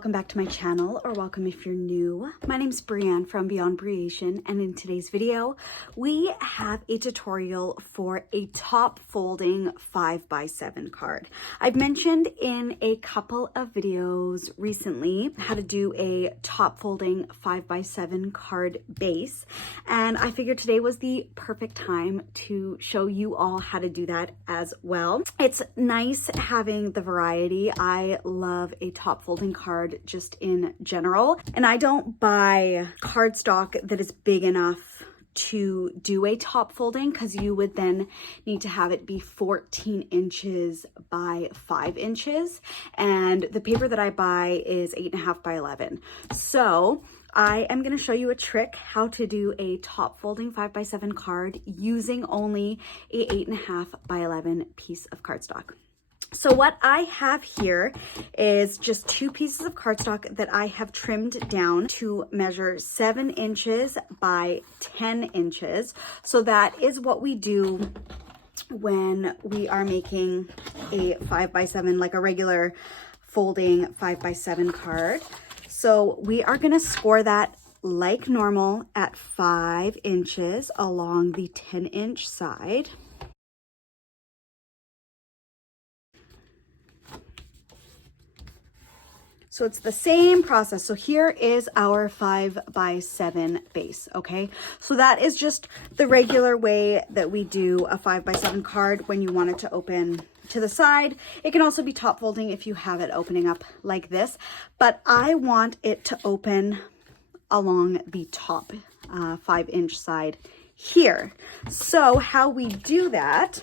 welcome back to my channel, or welcome if you're new. My name's Brianne from Beyond Breation, and in today's video, we have a tutorial for a top folding 5x7 card. I've mentioned in a couple of videos recently how to do a top folding 5x7 card base, and I figured today was the perfect time to show you all how to do that as well. It's nice having the variety. I love a top folding card just in general, and I don't buy cardstock that is big enough to do a top folding, because you would then need to have it be 14 inches by 5 inches, and the paper that I buy is 8.5 by 11. So I am going to show you a trick how to do a top folding 5x7 card using only a 8.5 by 11 piece of cardstock. So what I have here is just 2 pieces of cardstock that I have trimmed down to measure 7 inches by 10 inches. So that is what we do when we are making a 5x7, like a regular folding 5x7 card. So we are going to score that like normal at 5 inches along the 10-inch side. So it's the same process. So here is our 5x7 base, okay? So that is just the regular way that we do a 5x7 card when you want it to open to the side. It can also be top folding if you have it opening up like this, but I want it to open along the top 5-inch side here. So how we do that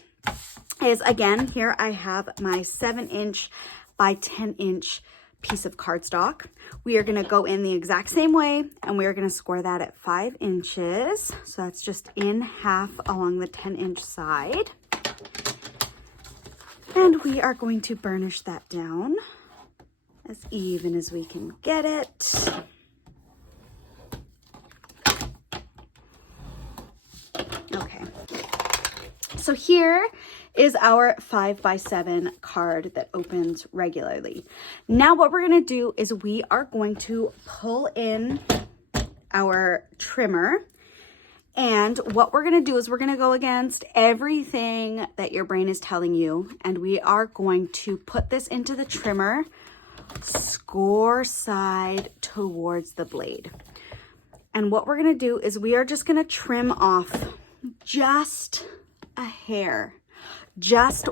is, again, here I have my 7-inch by 10-inch piece of cardstock. We are going to go in the exact same way, and we are going to score that at 5 inches. So that's just in half along the 10-inch side. And we are going to burnish that down as even as we can get it. Okay. So here is our 5x7 card that opens regularly. Now what we're going to do is we are going to pull in our trimmer, and what we're going to do is we're going to go against everything that your brain is telling you, and we are going to put this into the trimmer, score side towards the blade. And what we're going to do is we are just going to trim off just a hair.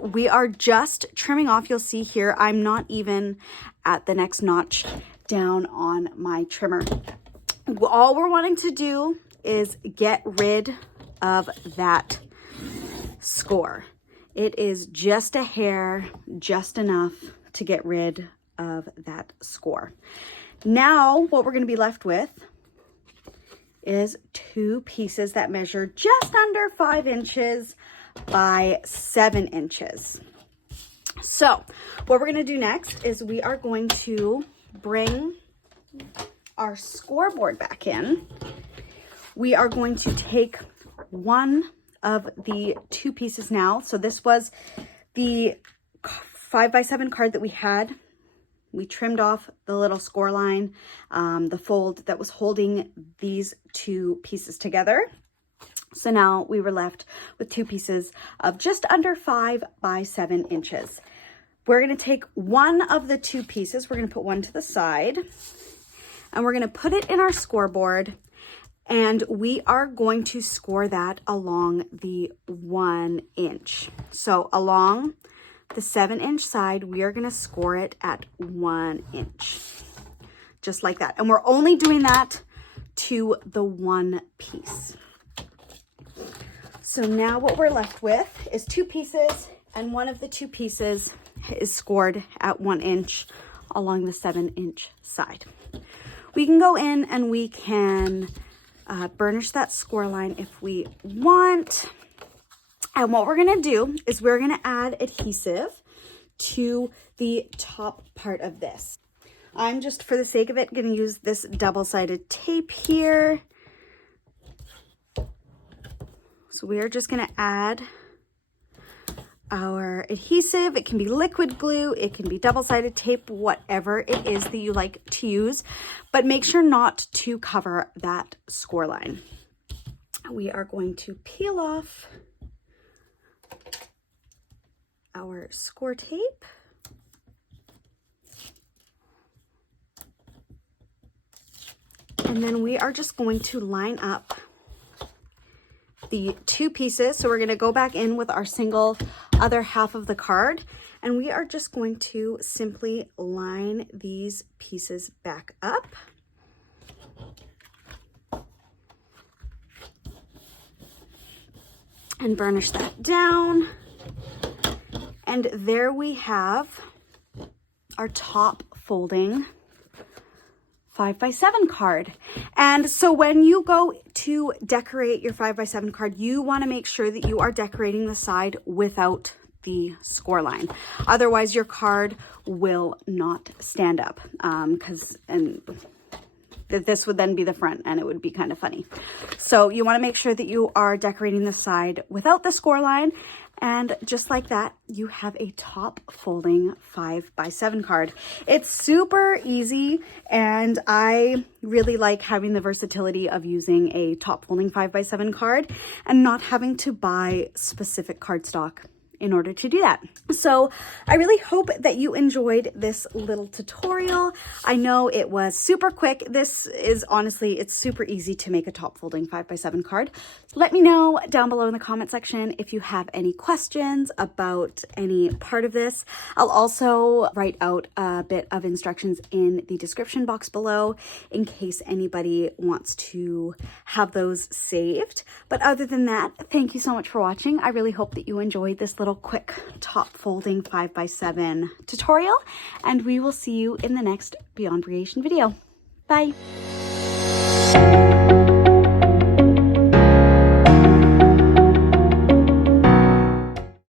We are just trimming off. You'll see here, I'm not even at the next notch down on my trimmer. All we're wanting to do is get rid of that score. It is just a hair, just enough to get rid of that score. Now, what we're going to be left with is 2 pieces that measure just under 5 inches by 7 inches. So what we're going to do next is we are going to bring our scoreboard back in. We are going to take one of the 2 pieces now. So this was the 5x7 card that we had. We trimmed off the little score line, the fold that was holding these 2 pieces together. So now we were left with 2 pieces of just under 5 by 7 inches. We're going to take one of the 2 pieces, we're going to put one to the side, and we're going to put it in our scoreboard, and we are going to score that along the 1 inch. So along the 7-inch side, we are going to score it at 1 inch, just like that. And we're only doing that to the 1 piece. So now what we're left with is 2 pieces, and one of the 2 pieces is scored at 1 inch along the 7-inch side. We can go in and we can burnish that score line if we want. And what we're going to do is we're going to add adhesive to the top part of this. I'm just, for the sake of it, going to use this double-sided tape here. So we are just going to add our adhesive. It can be liquid glue, it can be double-sided tape, whatever it is that you like to use, but make sure not to cover that score line. We are going to peel off our score tape. And then we are just going to line up the two pieces. So we're going to go back in with our single other half of the card, and we are just going to simply line these pieces back up. And burnish that down. And there we have our top folding 5x7 card. And so when you go to decorate your 5x7 card, you want to make sure that you are decorating the side without the score line. Otherwise, your card will not stand up, this would then be the front and it would be kind of funny. So you want to make sure that you are decorating the side without the score line. And just like that, you have a top folding 5x7 card. It's super easy, and I really like having the versatility of using a top folding 5x7 card and not having to buy specific cardstock in order to do that. So I really hope that you enjoyed this little tutorial. I know it was super quick. This is honestly, it's super easy to make a top folding 5x7 card. Let me know down below in the comment section if you have any questions about any part of this. I'll also write out a bit of instructions in the description box below in case anybody wants to have those saved. But other than that, thank you so much for watching. I really hope that you enjoyed this little quick top folding 5x7 tutorial, and we will see you in the next Beyond Creation video. Bye.